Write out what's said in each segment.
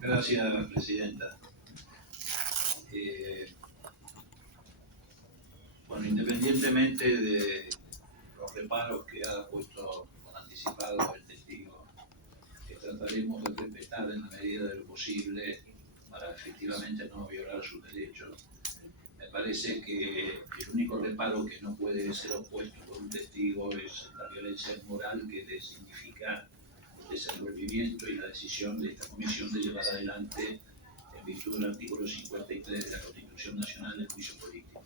Gracias, Presidenta. Bueno, independientemente de los reparos que ha puesto con anticipado el testigo, que trataremos de respetar en la medida de lo posible para efectivamente no violar sus derechos, me parece que el único reparo que no puede ser opuesto por un testigo es la violencia moral que significa el desenvolvimiento y la decisión de esta comisión de llevar adelante, en virtud del artículo 53 de la Constitución Nacional, el juicio político.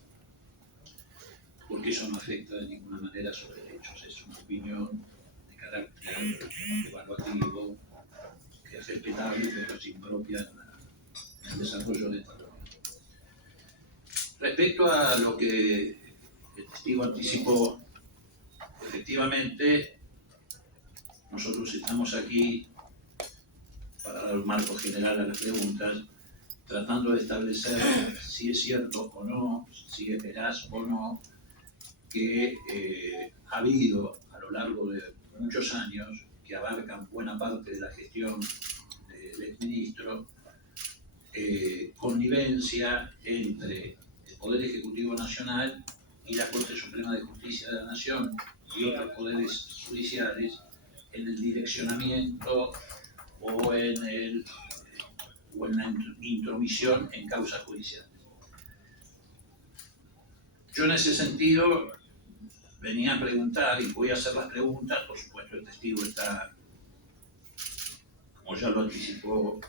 Porque eso no afecta de ninguna manera a sus derechos, es una opinión de carácter evaluativo que es respetable pero es impropia en el desarrollo de esta reunión. Respecto a lo que el testigo anticipó, efectivamente nosotros estamos aquí para dar un marco general a las preguntas, tratando de establecer si es cierto o no, si es veraz o no, que ha habido a lo largo de muchos años, que abarcan buena parte de la gestión del exministro, connivencia entre el Poder Ejecutivo Nacional y la Corte Suprema de Justicia de la Nación y otros poderes judiciales en el direccionamiento o en la intromisión en causas judiciales. Yo en ese sentido venía a preguntar, y voy a hacer las preguntas, por supuesto el testigo está, como ya lo anticipó,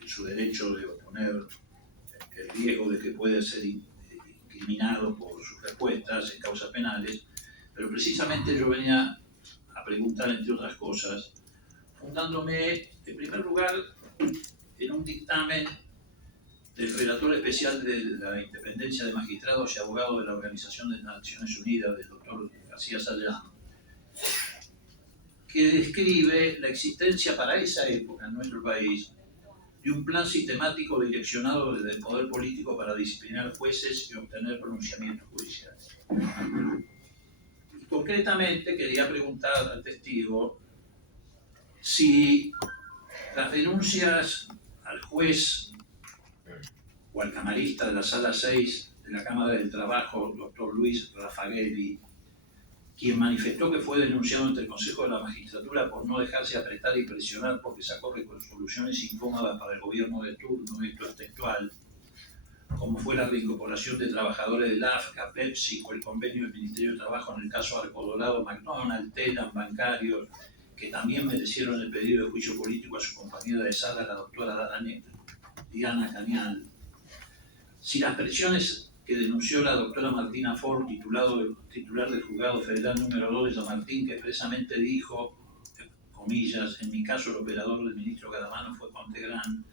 en su derecho de oponer el riesgo de que pueda ser incriminado por sus respuestas en causas penales, pero precisamente yo venía a preguntar, entre otras cosas, fundándome, en primer lugar, en un dictamen del relator especial de la independencia de magistrados y abogados de la Organización de Naciones Unidas, del doctor García Sayán, que describe la existencia para esa época en nuestro país de un plan sistemático direccionado desde el poder político para disciplinar jueces y obtener pronunciamientos judiciales. Y concretamente quería preguntar al testigo si las denuncias al juez o al camarista de la Sala 6 de la Cámara del Trabajo, doctor Luis Raffagelli, quien manifestó que fue denunciado ante el Consejo de la Magistratura por no dejarse apretar y presionar porque sacó resoluciones incómodas para el gobierno de turno, esto es textual, como fue la reincorporación de trabajadores del AFCA, Pepsi o el convenio del Ministerio de Trabajo en el caso Arcodolado, McDonald's, Telam, bancarios, que también merecieron el pedido de juicio político a su compañera de sala, la doctora Diana Cañal. Si las presiones que denunció la doctora Martina Ford, titular del Juzgado Federal número 2 de San Martín, que expresamente dijo, comillas, en mi caso el operador del ministro Gadamano fue Contegrán,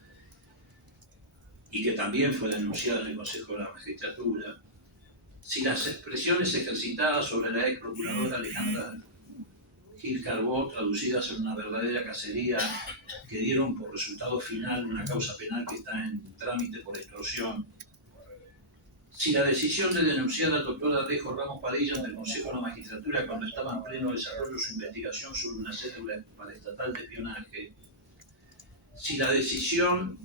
y que también fue denunciada en el Consejo de la Magistratura, si las expresiones ejercitadas sobre la ex procuradora Alejandra Gil Carbó, traducidas en una verdadera cacería, que dieron por resultado final una causa penal que está en trámite por extorsión, si la decisión de denunciar al doctor Alejo Ramos Padilla en el Consejo de la Magistratura cuando estaba en pleno desarrollo su investigación sobre una cédula paraestatal de espionaje, si la decisión,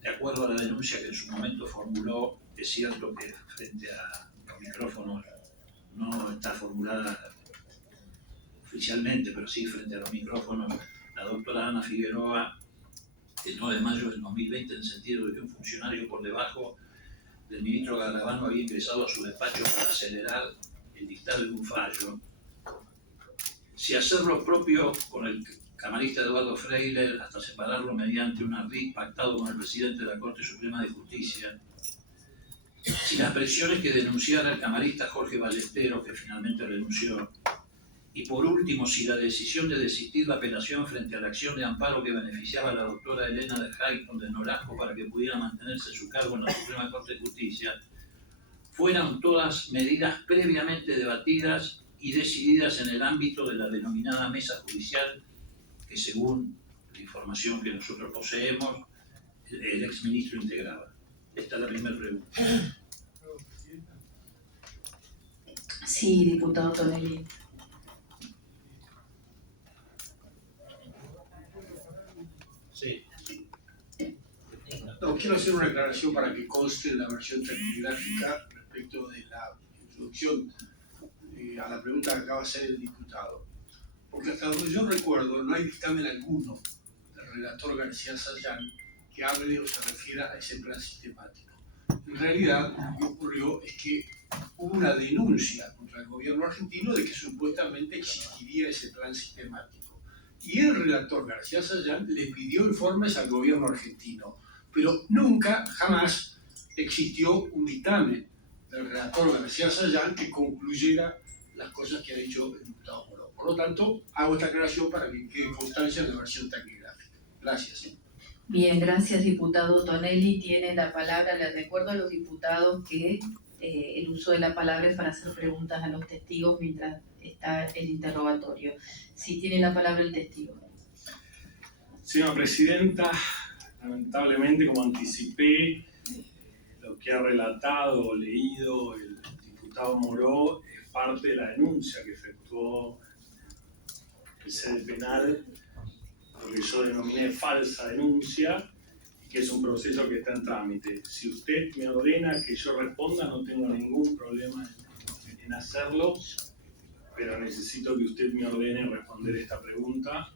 de acuerdo a la denuncia que en su momento formuló, es cierto que frente a los micrófonos no está formulada oficialmente, pero sí frente a los micrófonos, la doctora Ana Figueroa, el 9 de mayo del 2020, en el sentido de que un funcionario por debajo del ministro Gadamano había ingresado a su despacho para acelerar el dictado de un fallo, si hacer lo propio con el camarista Eduardo Freire hasta separarlo mediante una RIC pactado con el presidente de la Corte Suprema de Justicia, si las presiones que denunciara el camarista Jorge Ballesteros, que finalmente renunció, y por último, si la decisión de desistir la apelación frente a la acción de amparo que beneficiaba a la doctora Elena de Hayton de Nolasco para que pudiera mantenerse su cargo en la Suprema Corte de Justicia, fueran todas medidas previamente debatidas y decididas en el ámbito de la denominada mesa judicial que, según la información que nosotros poseemos, el exministro integraba. Esta es la primera pregunta. Sí, diputado Tonelli. Sí. quiero hacer una aclaración para que conste en la versión taquigráfica respecto de la introducción a la pregunta que acaba de hacer el diputado. Porque hasta donde yo recuerdo, no hay dictamen alguno del relator García Sayán que hable o se refiera a ese plan sistemático. En realidad, lo que ocurrió es que hubo una denuncia contra el gobierno argentino de que supuestamente existiría ese plan sistemático. Y el relator García Sayán le pidió informes al gobierno argentino, pero nunca, jamás, existió un dictamen del relator García Sayán que concluyera las cosas que ha dicho el diputado Moró. Por lo tanto, hago esta aclaración para que quede constancia en la versión taquigráfica. Gracias. Bien, gracias, diputado Tonelli. Tiene la palabra. Les recuerdo a los diputados que el uso de la palabra es para hacer preguntas a los testigos mientras está el interrogatorio. Sí, tiene la palabra el testigo. Señora Presidenta, lamentablemente, como anticipé, lo que ha relatado o leído el diputado Moró es parte de la denuncia que efectuó el sede penal, lo que yo denominé falsa denuncia, y que es un proceso que está en trámite. Si usted me ordena que yo responda, no tengo ningún problema en hacerlo, pero necesito que usted me ordene responder esta pregunta.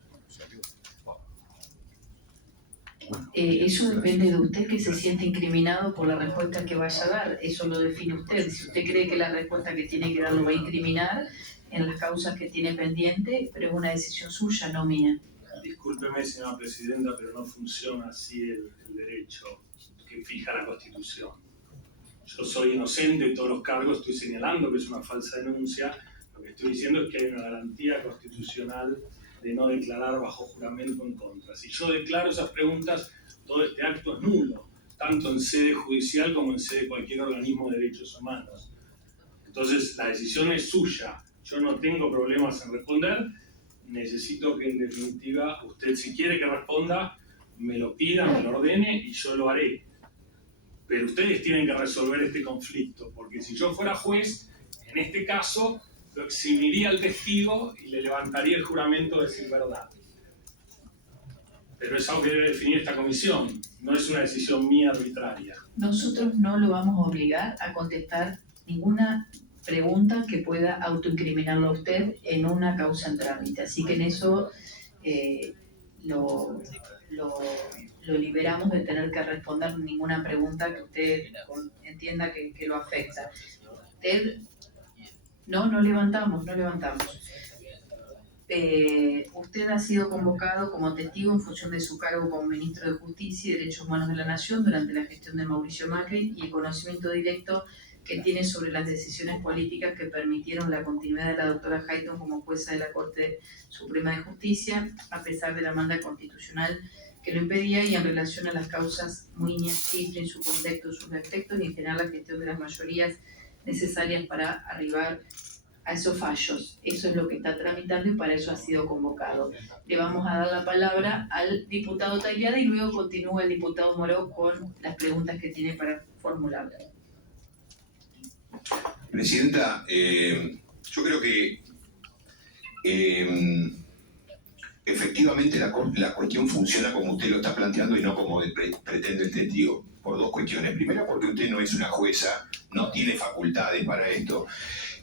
Eso depende de usted, que se siente incriminado por la respuesta que vaya a dar. Eso lo define usted. Si usted cree que la respuesta que tiene que dar lo va a incriminar en las causas que tiene pendiente, pero es una decisión suya, no mía. Discúlpeme, señora Presidenta, pero no funciona así el derecho que fija la Constitución. Yo soy inocente de todos los cargos, estoy señalando que es una falsa denuncia. Lo que estoy diciendo es que hay una garantía constitucional de no declarar bajo juramento en contra. Si yo declaro esas preguntas, todo este acto es nulo, tanto en sede judicial como en sede de cualquier organismo de derechos humanos. Entonces, la decisión es suya. Yo no tengo problemas en responder. Necesito que, en definitiva, usted, si quiere que responda, me lo pida, me lo ordene y yo lo haré. Pero ustedes tienen que resolver este conflicto, porque si yo fuera juez, en este caso, lo eximiría al testigo y le levantaría el juramento de decir verdad. Pero es algo que debe definir esta comisión, no es una decisión mía arbitraria. Nosotros no lo vamos a obligar a contestar ninguna pregunta que pueda autoincriminarlo a usted en una causa en trámite. Así que en eso lo liberamos de tener que responder ninguna pregunta que usted entienda que lo afecta. No levantamos. Usted ha sido convocado como testigo en función de su cargo como Ministro de Justicia y Derechos Humanos de la Nación durante la gestión de Mauricio Macri y el conocimiento directo que tiene sobre las decisiones políticas que permitieron la continuidad de la doctora Hayton como jueza de la Corte Suprema de Justicia, a pesar de la demanda constitucional que lo impedía, y en relación a las causas Muñiz, Chifrin, su contexto, sus efectos y en general la gestión de las mayorías necesarias para arribar a esos fallos. Eso es lo que está tramitando y para eso ha sido convocado. Le vamos a dar la palabra al diputado Tagliada y luego continúa el diputado Moró con las preguntas que tiene para formular. Presidenta, yo creo que efectivamente la cuestión funciona como usted lo está planteando y no como pretende el testigo, por dos cuestiones. Primero, porque usted no es una jueza, no tiene facultades para esto.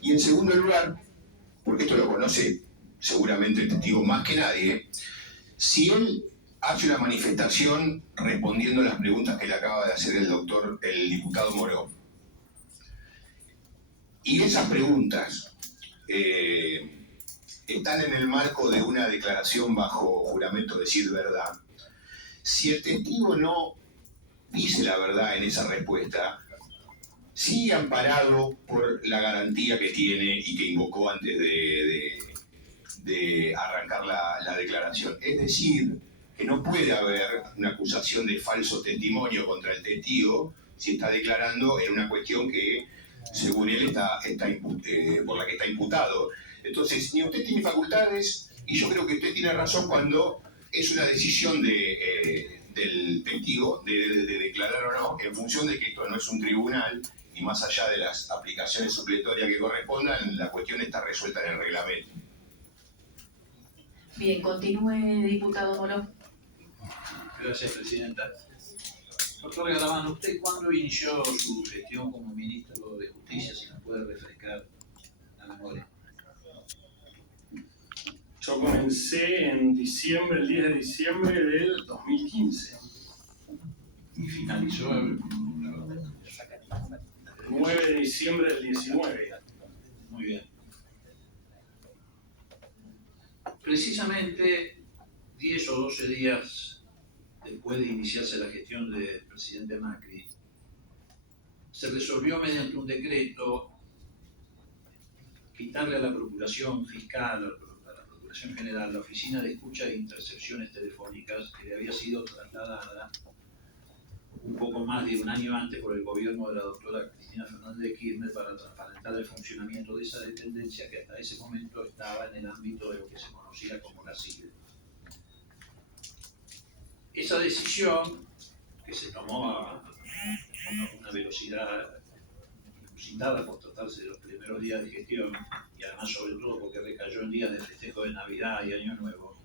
Y en segundo lugar, porque esto lo conoce seguramente el testigo más que nadie, si él hace una manifestación respondiendo a las preguntas que le acaba de hacer el diputado Moró, y esas preguntas están en el marco de una declaración bajo juramento de decir verdad, si el testigo no dice la verdad en esa respuesta, sigue amparado por la garantía que tiene y que invocó antes de arrancar la declaración. Es decir, que no puede haber una acusación de falso testimonio contra el testigo si está declarando en una cuestión que, según él, por la que está imputado. Entonces, ni usted tiene facultades, y yo creo que usted tiene razón cuando es una decisión del testigo de declarar o no, en función de que esto no es un tribunal, y más allá de las aplicaciones supletorias que correspondan, la cuestión está resuelta en el reglamento. Bien, continúe, diputado Moró. Gracias, Presidenta. Doctor Garabano, ¿usted cuándo inició su gestión como ministro de Justicia, si nos puede refrescar la memoria? Yo comencé en diciembre, el 10 de diciembre del 2015. Y finalizó El 9 de diciembre del 19. muy bien. Precisamente 10 o 12 días después de iniciarse la gestión del presidente Macri, se resolvió mediante un decreto quitarle a la Procuración Fiscal, a la Procuración General, la Oficina de Escucha e Intercepciones Telefónicas, que le había sido trasladada un poco más de un año antes por el gobierno de la doctora Cristina Fernández de Kirchner para transparentar el funcionamiento de esa dependencia que hasta ese momento estaba en el ámbito de lo que se conocía como la CIDE. Esa decisión, que se tomó a una velocidad inusitada por tratarse de los primeros días de gestión, y además sobre todo porque recayó en días de festejo de Navidad y Año Nuevo,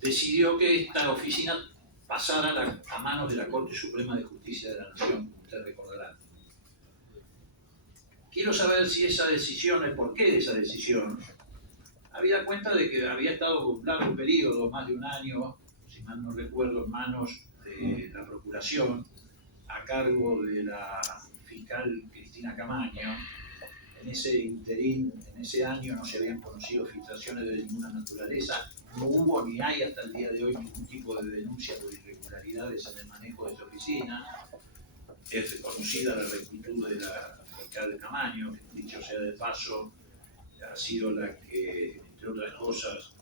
decidió que esta oficina pasara a manos de la Corte Suprema de Justicia de la Nación, como usted recordará. Quiero saber si esa decisión, el porqué de esa decisión, había cuenta de que había estado un largo periodo, más de un año, si mal no recuerdo, en manos de la Procuración, a cargo de la fiscal Cristina Camaño. En ese interín, en ese año, no se habían conocido filtraciones de ninguna naturaleza. No hubo ni hay hasta el día de hoy ningún tipo de denuncia por irregularidades en el manejo de esta oficina. Es reconocida la rectitud de la fiscal Camaño, que dicho sea de paso, ha sido la que, entre otras cosas,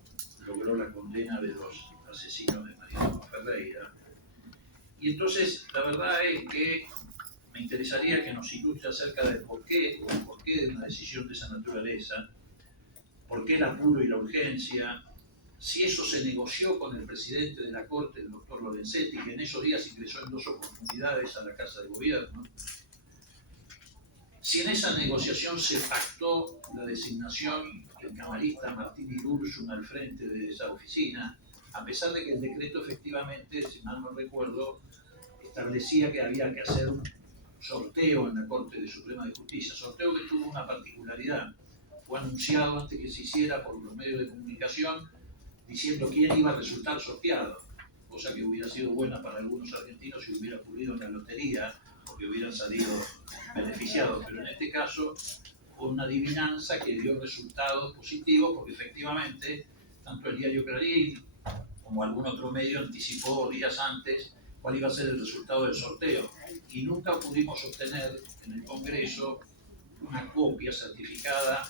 logró la condena de los asesinos de Mariano Ferreira. Y entonces, la verdad es que me interesaría que nos ilustre acerca del porqué de una decisión de esa naturaleza, por qué el apuro y la urgencia, si eso se negoció con el presidente de la Corte, el doctor Lorenzetti, que en esos días ingresó en 2 oportunidades a la Casa de Gobierno, si en esa negociación se pactó la designación del camarista Martín Irursun al frente de esa oficina, a pesar de que el decreto efectivamente, si mal no recuerdo, establecía que había que hacer un sorteo en la Corte Suprema de Justicia, sorteo que tuvo una particularidad. Fue anunciado antes que se hiciera por los medios de comunicación diciendo quién iba a resultar sorteado, cosa que hubiera sido buena para algunos argentinos si hubiera ocurrido en la lotería, porque hubieran salido beneficiados, pero en este caso fue una adivinanza que dio resultados positivos, porque efectivamente tanto el diario Clarín como algún otro medio anticipó días antes cuál iba a ser el resultado del sorteo, y nunca pudimos obtener en el Congreso una copia certificada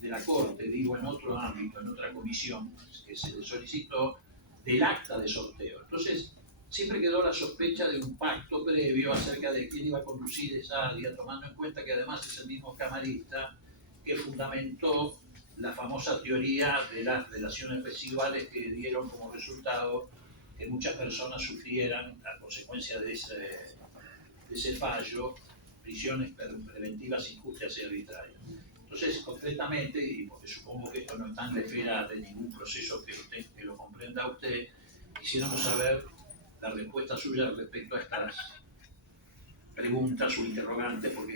de la Corte, digo en otro ámbito, en otra comisión que se le solicitó, del acta de sorteo. Entonces, siempre quedó la sospecha de un pacto previo acerca de quién iba a conducir esa área, tomando en cuenta que además es el mismo camarista que fundamentó la famosa teoría de las relaciones residuales que dieron como resultado que muchas personas sufrieran a consecuencia de ese fallo, prisiones preventivas injustas y arbitrarias. Entonces, concretamente, y porque supongo que esto no está en la esfera de ningún proceso que lo comprenda usted, quisiéramos saber la respuesta suya respecto a estas preguntas o interrogantes, porque